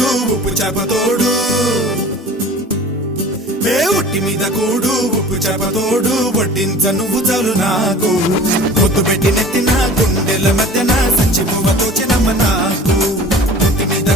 కూడు ఉప్పు చేప తోడు ఒట్టి మీద కూడు ఉప్పు చేప తోడు వడ్డించ నువ్వు చాలు నాకు పొత్తు పెట్టి నెత్తిన గుండెల మధ్యన సంచి పువ్వతో చినమ్మ నాకు ఒట్టి మీద